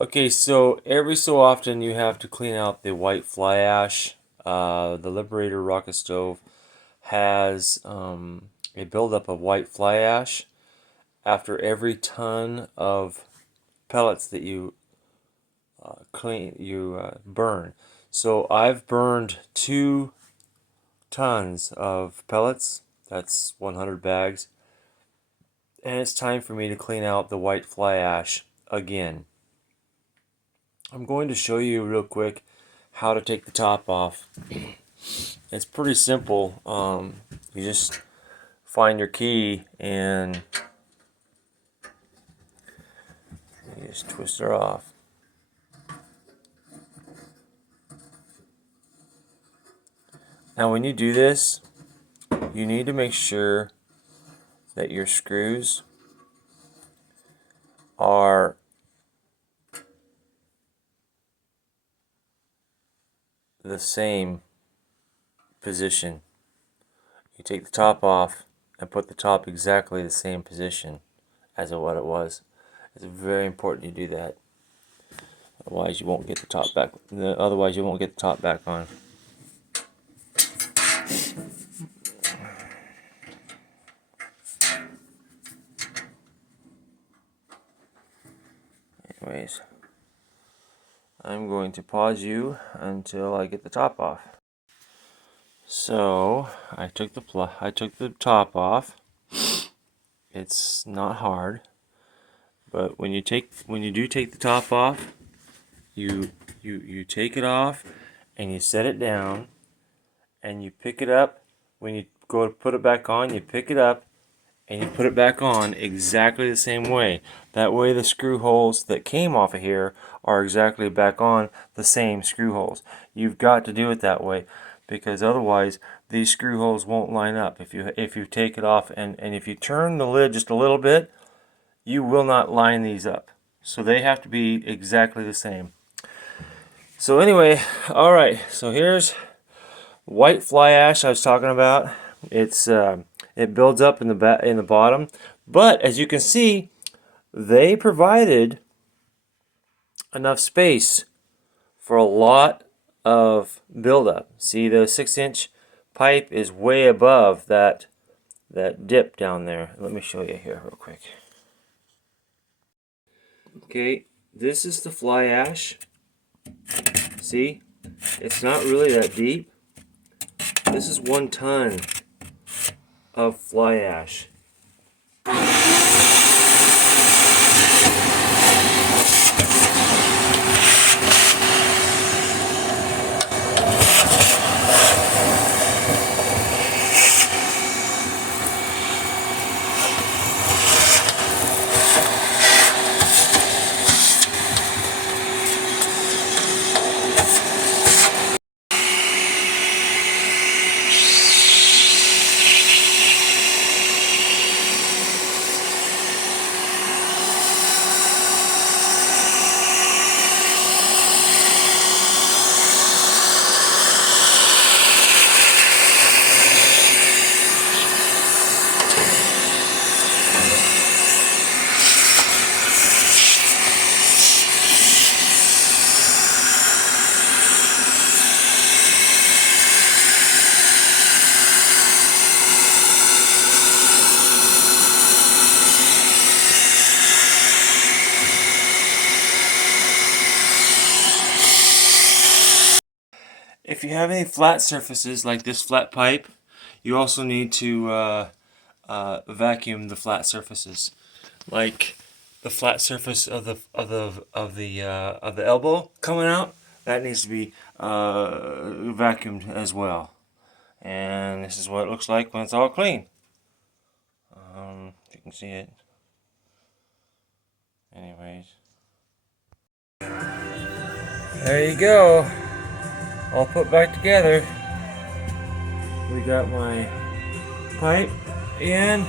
Okay, so every so often you have to clean out the white fly ash. The Liberator rocket stove has a buildup of white fly ash after every ton of pellets that you burn. So I've burned 2 tons of pellets. That's 100 bags, and it's time for me to clean out the white fly ash again. I'm going to show you real quick how to take the top off. It's pretty simple. You just find your key and you just twist her off. Now when you do this, you need to make sure that your screws are the same position. You take the top off and put the top exactly the same position as what it was. It's very important you do that. Otherwise you won't get the top back. Otherwise you won't get the top back on. Anyways, I'm going to pause you until I get the top off. So I took the top off. It's not hard, but when you do take the top off, you take it off and you set it down and you pick it up. When you go to put it back on, you pick it up and you put it back on exactly the same way. That way the screw holes that came off of here are exactly back on the same screw holes. You've got to do it that way, because otherwise these screw holes won't line up. If you take it off and if you turn the lid just a little bit, you will not line these up. So they have to be exactly the same. So anyway, alright, so here's white fly ash I was talking about. It builds up in the bottom, but as you can see, they provided enough space for a lot of buildup. See, the 6-inch pipe is way above that dip down there. Let me show you here real quick. Okay, this is the fly ash. See, it's not really that deep. This is 1 ton of fly ash. If you have any flat surfaces like this flat pipe, you also need to vacuum the flat surfaces, like the flat surface of the elbow coming out. That needs to be vacuumed as well. And this is what it looks like when it's all clean. If you can see it. Anyways, there you go. All put back together. We got my pipe in,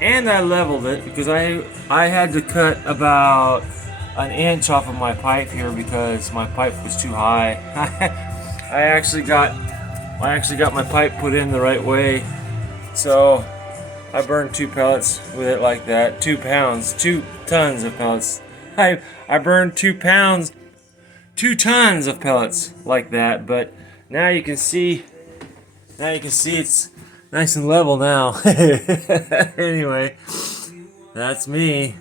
and I leveled it because I had to cut about 1 inch off of my pipe here because my pipe was too high. I actually got my pipe put in the right way, so I burned 2 pellets with it like that. 2 pounds, 2 tons of pellets. I burned 2 pounds, 2 tons of pellets like that. But now you can see it's nice and level now. Anyway, that's me.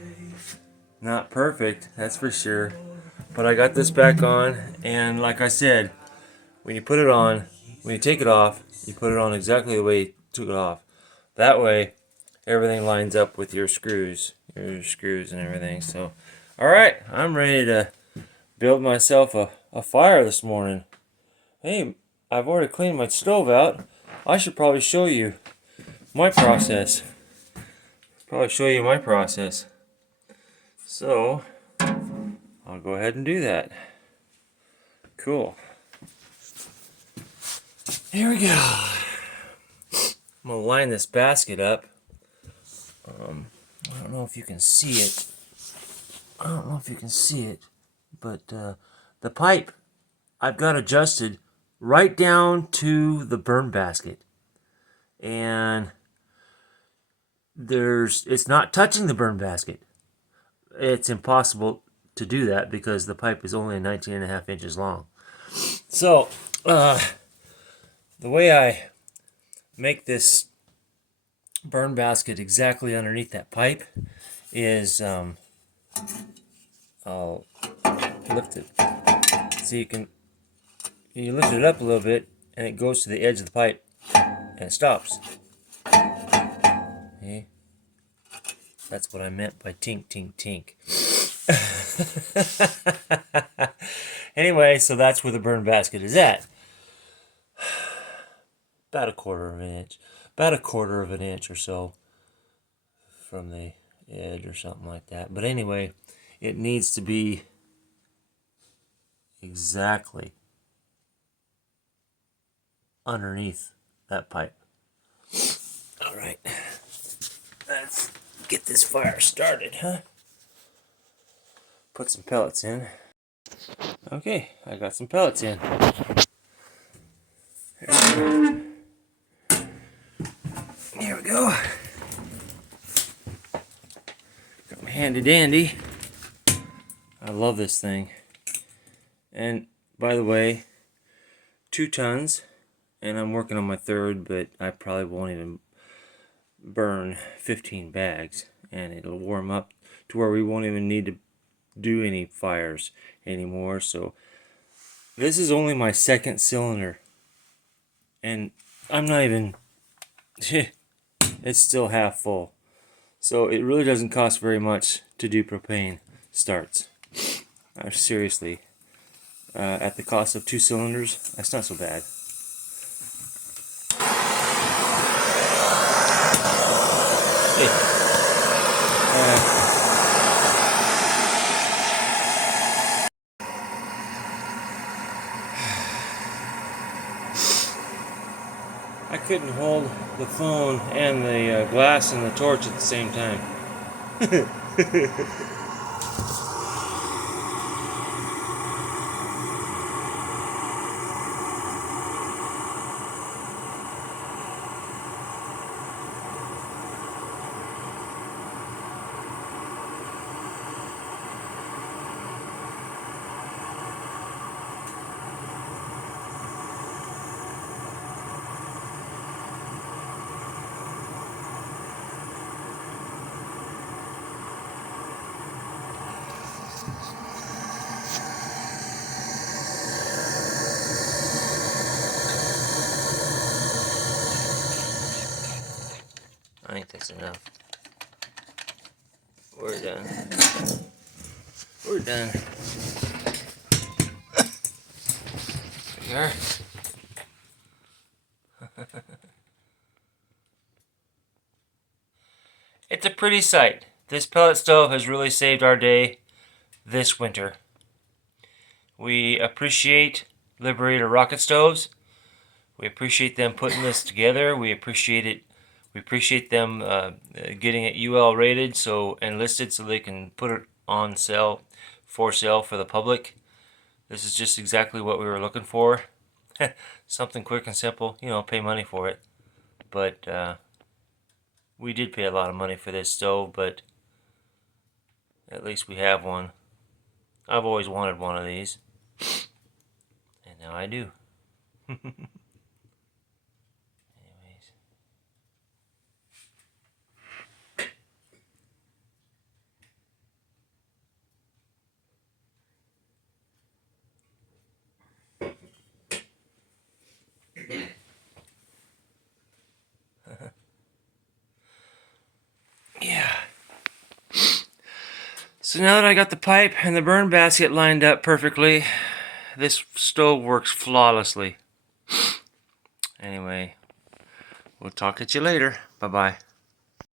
Not perfect, that's for sure. But I got this back on, and like I said, when you put it on, when you take it off, you put it on exactly the way you took it off. That way, everything lines up with your screws and everything. So, all right, I'm ready to build myself a fire this morning. Hey, I've already cleaned my stove out. I should probably show you my process. So, I'll go ahead and do that. Cool. Here we go. I'm gonna line this basket up. I don't know if you can see it. But the pipe I've got adjusted right down to the burn basket, and it's not touching the burn basket. It's impossible to do that because the pipe is only 19.5 inches long. So the way I make this burn basket exactly underneath that pipe is I'll lift it so you lift it up a little bit and it goes to the edge of the pipe and it stops. Okay? That's what I meant by tink tink tink. Anyway, so that's where the burn basket is at. About a quarter of an inch or so from the edge or something like that. But anyway, it needs to be exactly underneath that pipe. All right, let's get this fire started, huh? Put some pellets in. Okay, I got some pellets in. Here we go. Got my handy dandy. I love this thing. And by the way, 2 tons, and I'm working on my third, but I probably won't even burn 15 bags, and it'll warm up to where we won't even need to do any fires anymore. So this is only my second cylinder, and I'm not even it's still half full, so it really doesn't cost very much to do propane starts. Seriously, at the cost of 2 cylinders, that's not so bad. Hey. I couldn't hold the phone and the glass and the torch at the same time. I think that's enough. We're done. There we are. It's a pretty sight. This pellet stove has really saved our day this winter. We appreciate Liberator rocket stoves. We appreciate them putting this together. We appreciate it. We appreciate them getting it UL rated and listed so they can put it on sale for the public. This is just exactly what we were looking for. Something quick and simple. Pay money for it. But we did pay a lot of money for this stove, but at least we have one. I've always wanted one of these, and now I do. Anyways. Yeah. So now that I got the pipe and the burn basket lined up perfectly, this stove works flawlessly. Anyway, we'll talk at you later. Bye-bye.